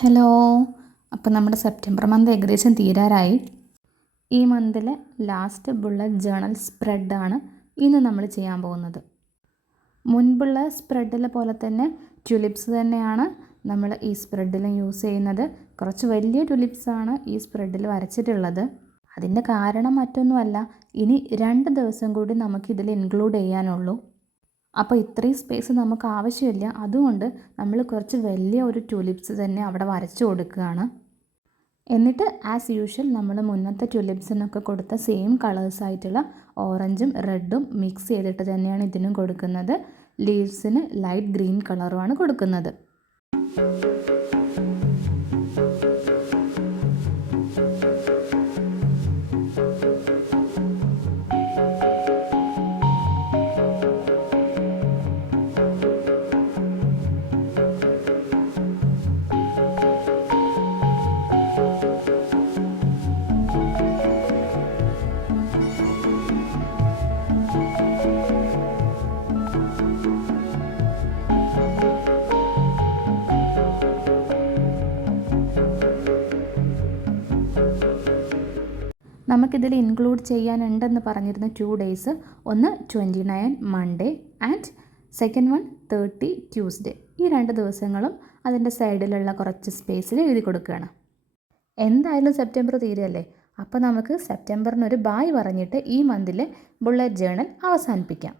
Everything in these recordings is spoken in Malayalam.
ഹലോ. അപ്പോൾ നമ്മുടെ സെപ്റ്റംബർ മന്ത് ഏകദേശം തീരാറായി. ഈ മന്തിലെ ലാസ്റ്റ് ബുള്ളറ്റ് ജേണൽ സ്പ്രെഡാണ് ഇന്ന് നമ്മൾ ചെയ്യാൻ പോകുന്നത്. മുൻപുള്ള സ്പ്രെഡിലെ പോലെ തന്നെ ട്യുലിപ്സ് തന്നെയാണ് നമ്മൾ ഈ സ്പ്രെഡിലും യൂസ് ചെയ്യുന്നത്. കുറച്ച് വലിയ ട്യുലിപ്സാണ് ഈ സ്പ്രെഡിൽ വരച്ചിട്ടുള്ളത്. അതിൻ്റെ കാരണം മറ്റൊന്നുമല്ല, ഇനി 2 ദിവസം കൂടി നമുക്കിതിൽ ഇൻക്ലൂഡ് ചെയ്യാനുള്ളൂ. അപ്പോൾ ഇത്രയും സ്പേസ് നമുക്ക് ആവശ്യമില്ല. അതുകൊണ്ട് നമ്മൾ കുറച്ച് വലിയ ഒരു ട്യുലിപ്സ് തന്നെ അവിടെ വരച്ചു കൊടുക്കുകയാണ്. എന്നിട്ട് ആസ് യൂഷ്വൽ നമ്മൾ മുന്നത്തെ ട്യുലിപ്സിനൊക്കെ കൊടുത്ത സെയിം കളേഴ്സായിട്ടുള്ള ഓറഞ്ചും റെഡും മിക്സ് ചെയ്തിട്ട് തന്നെയാണ് ഇതിനും കൊടുക്കുന്നത്. ലീവ്സിന് ലൈറ്റ് ഗ്രീൻ കളറുമാണ് കൊടുക്കുന്നത്. നമുക്കിതിൽ ഇൻക്ലൂഡ് ചെയ്യാനുണ്ടെന്ന് പറഞ്ഞിരുന്ന 2 ഡേയ്സ്, ഒന്ന് 29 Monday and second one 30 Tuesday. ഈ 2 ദിവസങ്ങളും അതിൻ്റെ സൈഡിലുള്ള കുറച്ച് സ്പേസിൽ എഴുതി കൊടുക്കുകയാണ്. എന്തായാലും സെപ്റ്റംബർ തീരുകയല്ലേ, അപ്പോൾ നമുക്ക് സെപ്റ്റംബറിനൊരു ബായ് പറഞ്ഞിട്ട് ഈ മന്തിലെ ബുള്ളറ്റ് ജേണൽ അവസാനിപ്പിക്കാം.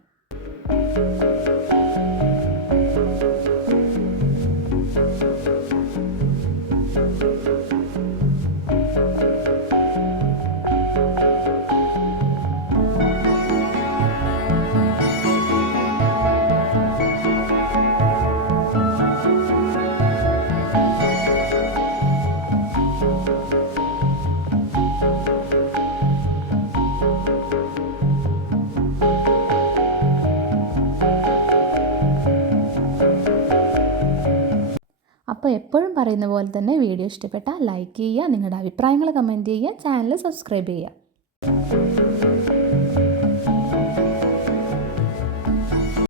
അപ്പോൾ എപ്പോഴും പറയുന്ന പോലെ തന്നെ വീഡിയോ ഇഷ്ടപ്പെട്ടാൽ ലൈക്ക് ചെയ്യുക, നിങ്ങളുടെ അഭിപ്രായങ്ങൾ കമൻറ്റ് ചെയ്യുക, ചാനൽ സബ്സ്ക്രൈബ് ചെയ്യുക.